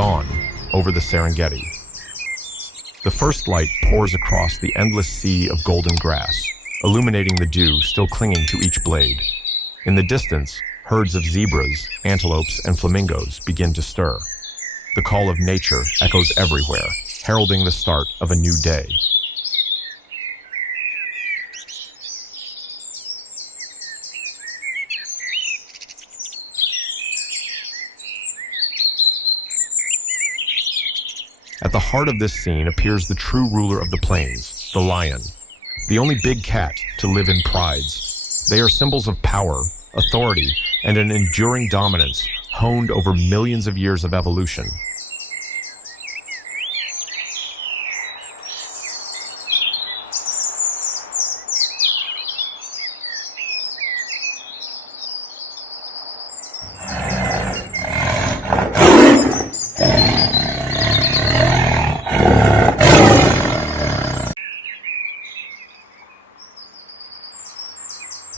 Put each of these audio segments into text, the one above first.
Dawn over the Serengeti. The first light pours across the endless sea of golden grass, illuminating the dew still clinging to each blade. In the distance, herds of zebras, antelopes, and flamingos begin to stir. The call of nature echoes everywhere, heralding the start of a new day. At the heart of this scene appears the true ruler of the plains, the lion, the only big cat to live in prides. They are symbols of power, authority, and an enduring dominance honed over millions of years of evolution.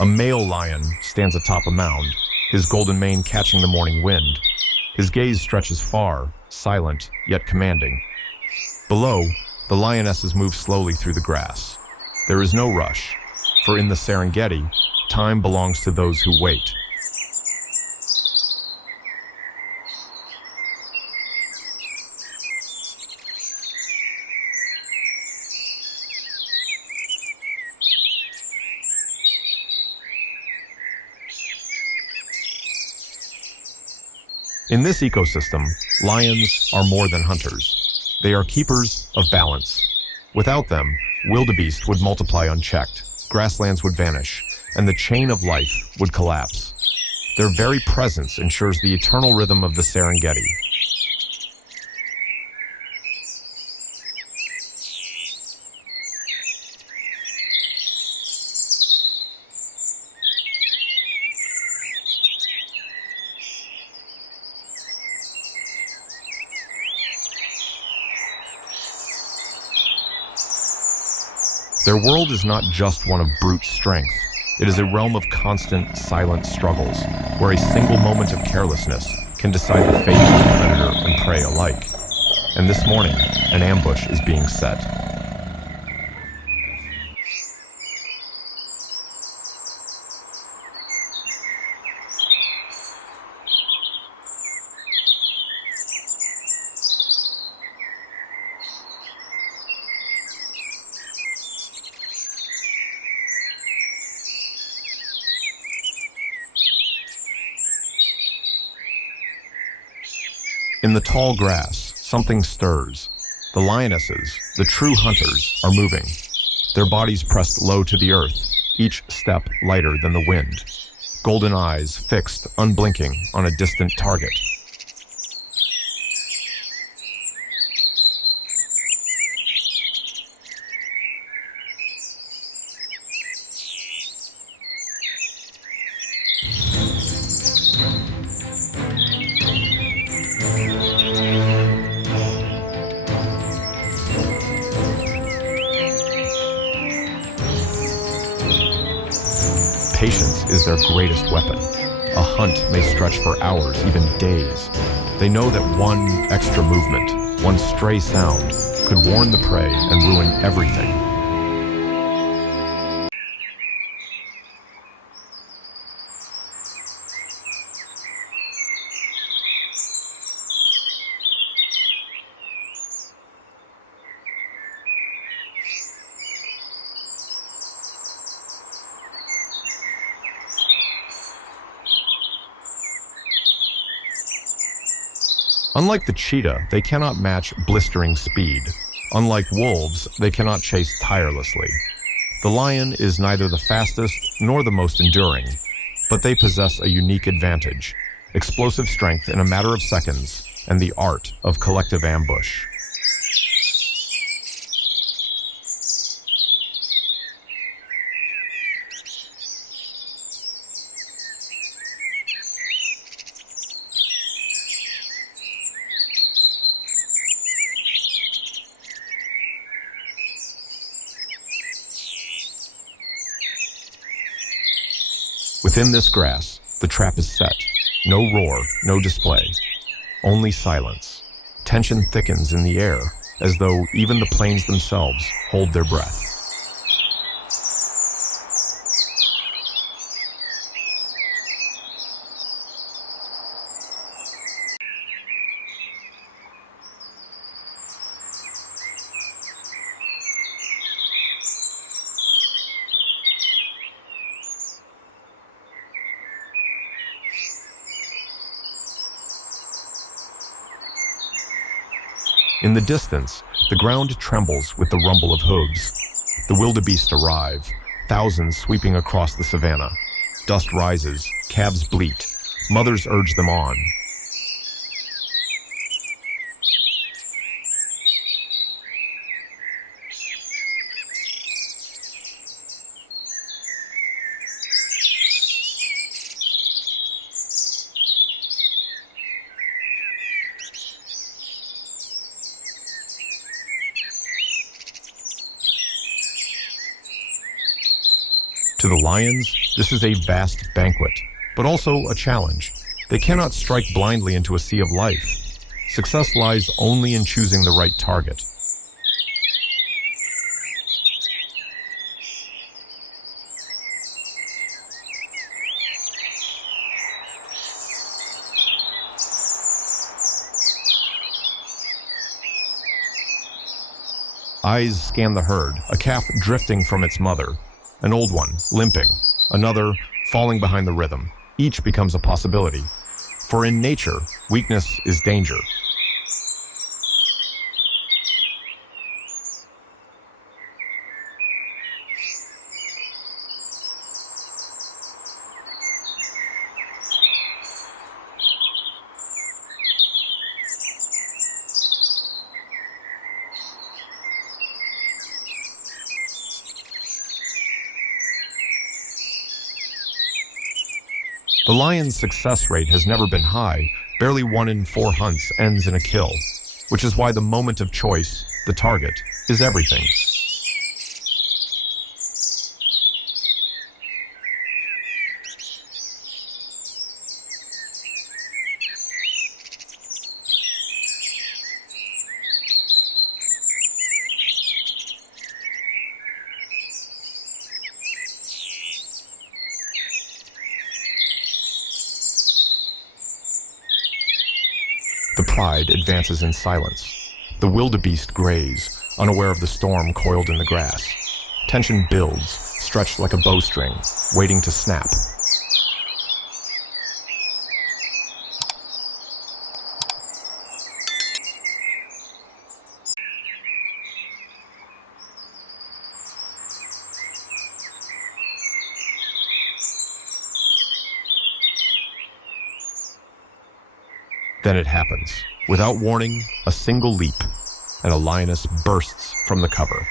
A male lion stands atop a mound, his golden mane catching the morning wind. His gaze stretches far, silent, yet commanding. Below, the lionesses move slowly through the grass. There is no rush, for in the Serengeti, time belongs to those who wait. In this ecosystem, lions are more than hunters. They are keepers of balance. Without them, wildebeest would multiply unchecked, grasslands would vanish, and the chain of life would collapse. Their very presence ensures the eternal rhythm of the Serengeti. Their world is not just one of brute strength. It is a realm of constant, silent struggles, where a single moment of carelessness can decide the fate of predator and prey alike. And this morning, an ambush is being set. In the tall grass, something stirs. The lionesses, the true hunters, are moving, their bodies pressed low to the earth, each step lighter than the wind. Golden eyes fixed, unblinking, on a distant target. Patience is their greatest weapon. A hunt may stretch for hours, even days. They know that one extra movement, one stray sound, could warn the prey and ruin everything. Unlike the cheetah, they cannot match blistering speed. Unlike wolves, they cannot chase tirelessly. The lion is neither the fastest nor the most enduring, but they possess a unique advantage: explosive strength in a matter of seconds, and the art of collective ambush. Within this grass, the trap is set. No roar, no display. Only silence. Tension thickens in the air, as though even the planes themselves hold their breath. In the distance, the ground trembles with the rumble of hooves. The wildebeest arrive, thousands sweeping across the savannah. Dust rises, calves bleat, mothers urge them on. To the lions, this is a vast banquet, but also a challenge. They cannot strike blindly into a sea of life. Success lies only in choosing the right target. Eyes scan the herd, a calf drifting from its mother. An old one, limping, another falling behind the rhythm. Each becomes a possibility. For in nature, weakness is danger. The lion's success rate has never been high. Barely 1 in 4 hunts ends in a kill, which is why the moment of choice, the target, is everything. The pride advances in silence. The wildebeest graze, unaware of the storm coiled in the grass. Tension builds, stretched like a bowstring, waiting to snap. Then it happens. Without warning, a single leap, and a lioness bursts from the cover.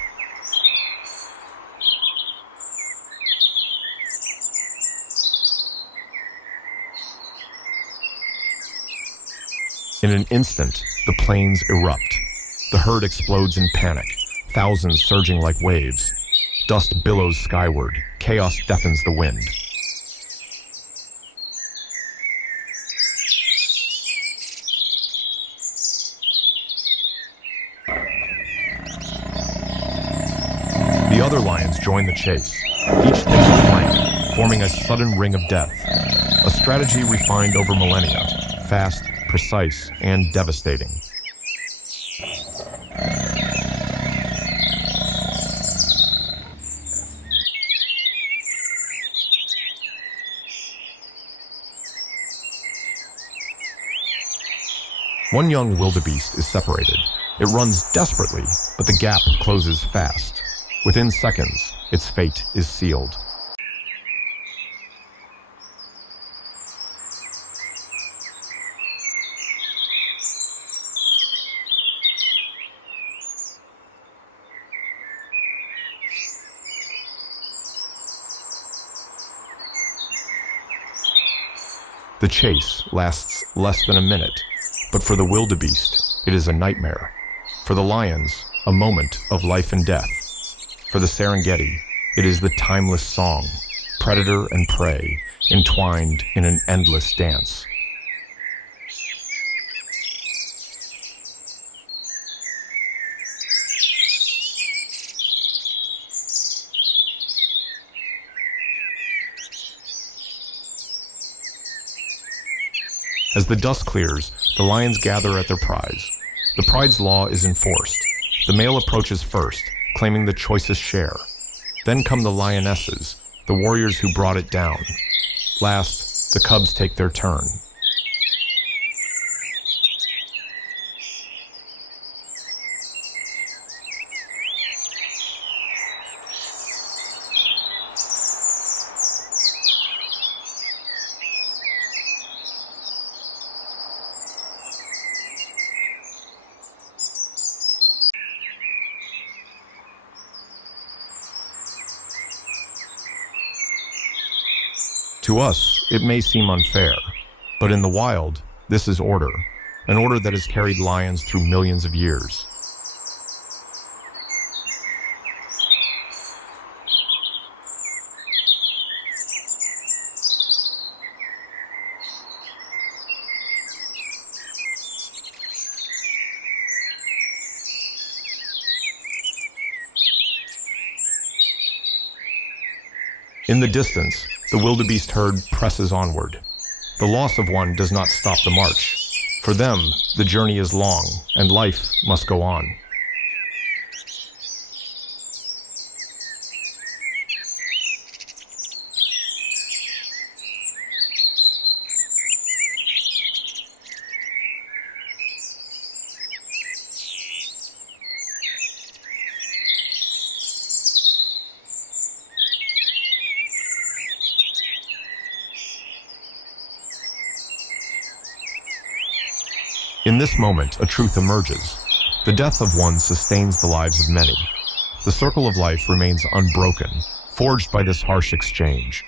In an instant, the plains erupt. The herd explodes in panic, thousands surging like waves. Dust billows skyward, chaos deafens the wind. The other lions join the chase. Each takes a flank, forming a sudden ring of death. A strategy refined over millennia, fast, precise, and devastating. One young wildebeest is separated. It runs desperately, but the gap closes fast. Within seconds, its fate is sealed. The chase lasts less than a minute, but for the wildebeest, it is a nightmare. For the lions, a moment of life and death. For the Serengeti, it is the timeless song, predator and prey, entwined in an endless dance. As the dust clears, the lions gather at their prize. The pride's law is enforced. The male approaches first, claiming the choicest share. Then come the lionesses, the warriors who brought it down. Last, the cubs take their turn. To us, it may seem unfair, but in the wild, this is order, an order that has carried lions through millions of years. In the distance, the wildebeest herd presses onward. The loss of one does not stop the march. For them, the journey is long, and life must go on. In this moment, a truth emerges. The death of one sustains the lives of many. The circle of life remains unbroken, forged by this harsh exchange.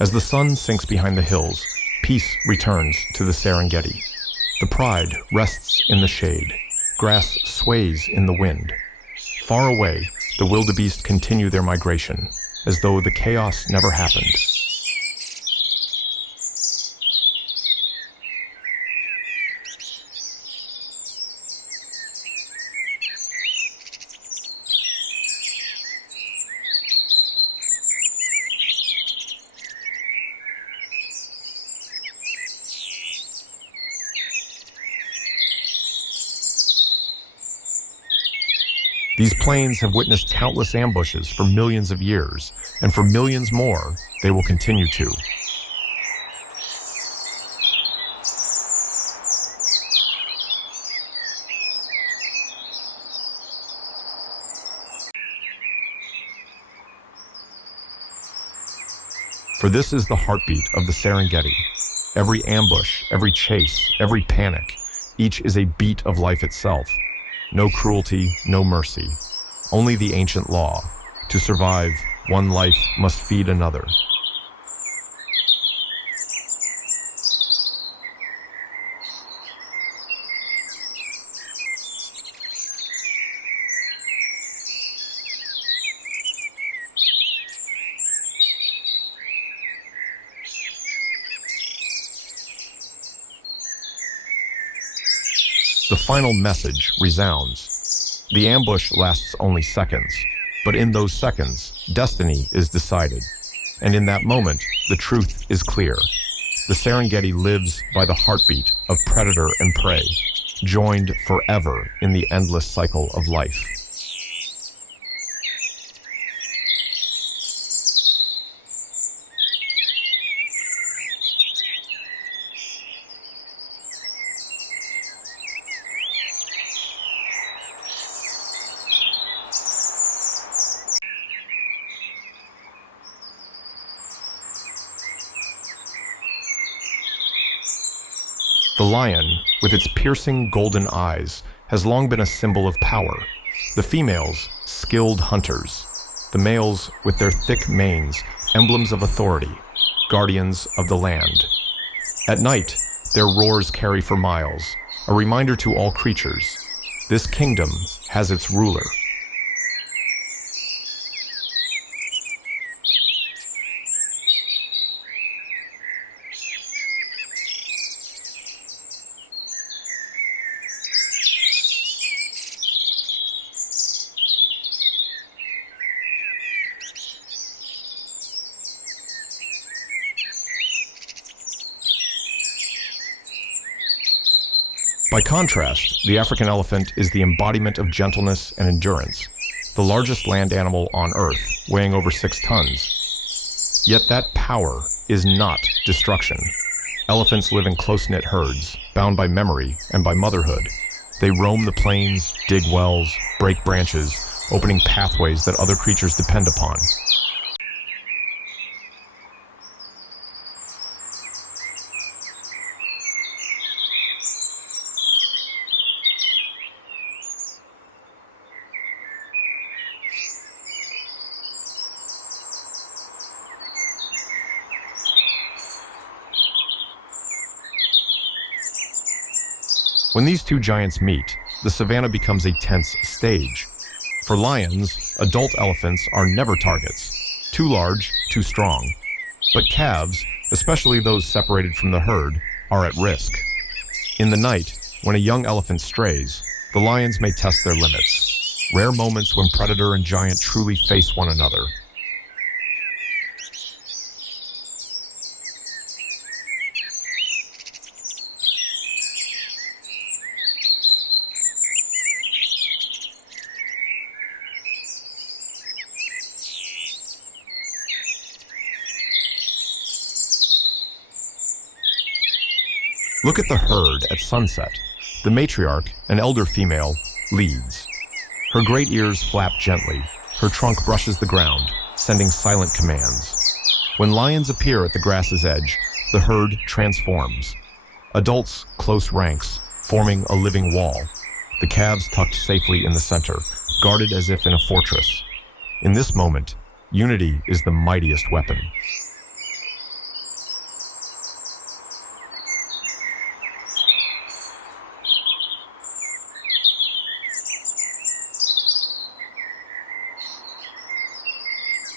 As the sun sinks behind the hills, peace returns to the Serengeti. The pride rests in the shade. Grass sways in the wind. Far away, the wildebeest continue their migration, as though the chaos never happened. These plains have witnessed countless ambushes for millions of years, and for millions more, they will continue to. For this is the heartbeat of the Serengeti. Every ambush, every chase, every panic, each is a beat of life itself. No cruelty, no mercy. Only the ancient law. To survive, one life must feed another. The final message resounds. The ambush lasts only seconds, but in those seconds, destiny is decided. And in that moment, the truth is clear. The Serengeti lives by the heartbeat of predator and prey, joined forever in the endless cycle of life. The lion, with its piercing golden eyes, has long been a symbol of power. The females, skilled hunters. The males, with their thick manes, emblems of authority, guardians of the land. At night, their roars carry for miles, a reminder to all creatures. This kingdom has its ruler, By contrast, the African elephant is the embodiment of gentleness and endurance, the largest land animal on Earth, weighing over 6 tons. Yet that power is not destruction. Elephants live in close-knit herds, bound by memory and by motherhood. They roam the plains, dig wells, break branches, opening pathways that other creatures depend upon. When these two giants meet, the savannah becomes a tense stage. For lions, adult elephants are never targets. Too large, too strong. But calves, especially those separated from the herd, are at risk. In the night, when a young elephant strays, the lions may test their limits. Rare moments when predator and giant truly face one another. Look at the herd at sunset. The matriarch, an elder female, leads. Her great ears flap gently. Her trunk brushes the ground, sending silent commands. When lions appear at the grass's edge, the herd transforms. Adults close ranks, forming a living wall. The calves tucked safely in the center, guarded as if in a fortress. In this moment, unity is the mightiest weapon.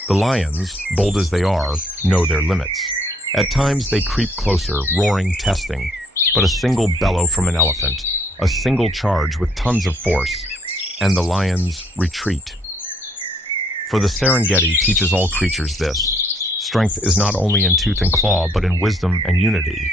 The lions, bold as they are, know their limits. At times they creep closer, roaring, testing. But a single bellow from an elephant, a single charge with tons of force, and the lions retreat. For the Serengeti teaches all creatures this. Strength is not only in tooth and claw, but in wisdom and unity.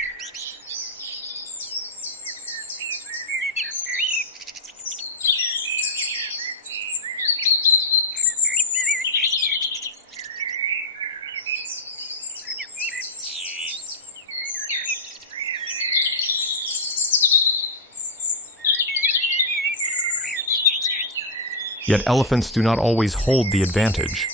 Yet elephants do not always hold the advantage.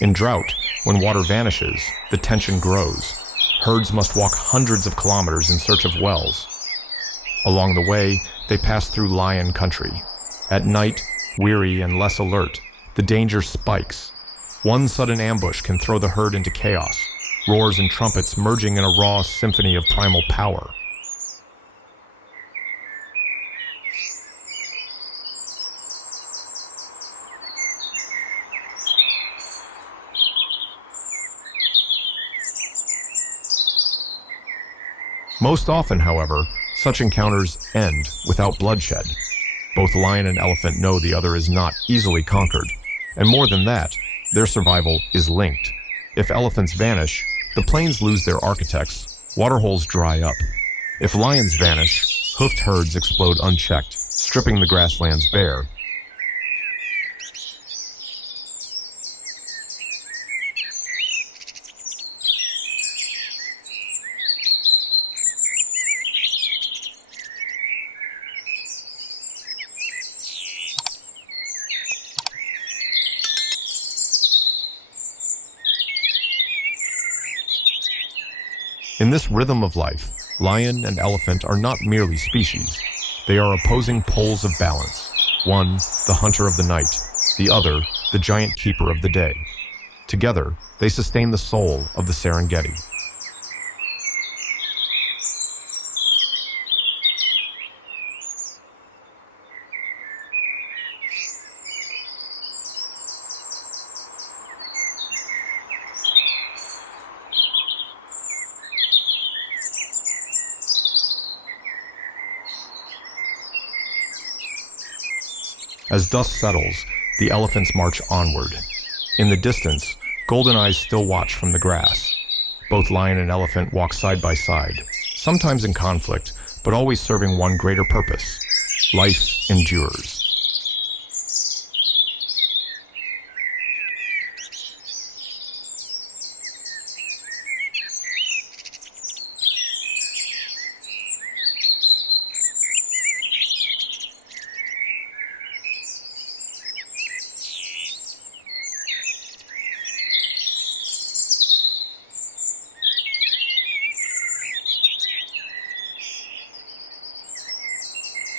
In drought, when water vanishes, the tension grows. Herds must walk hundreds of kilometers in search of wells. Along the way, they pass through lion country. At night, weary and less alert, the danger spikes. One sudden ambush can throw the herd into chaos, roars and trumpets merging in a raw symphony of primal power. Most often, however, such encounters end without bloodshed. Both lion and elephant know the other is not easily conquered. And more than that, their survival is linked. If elephants vanish, the plains lose their architects, waterholes dry up. If lions vanish, hoofed herds explode unchecked, stripping the grasslands bare. In this rhythm of life, lion and elephant are not merely species. They are opposing poles of balance. One, the hunter of the night, the other, the giant keeper of the day. Together, they sustain the soul of the Serengeti. As dusk settles, the elephants march onward. In the distance, golden eyes still watch from the grass. Both lion and elephant walk side by side, sometimes in conflict, but always serving one greater purpose. Life endures.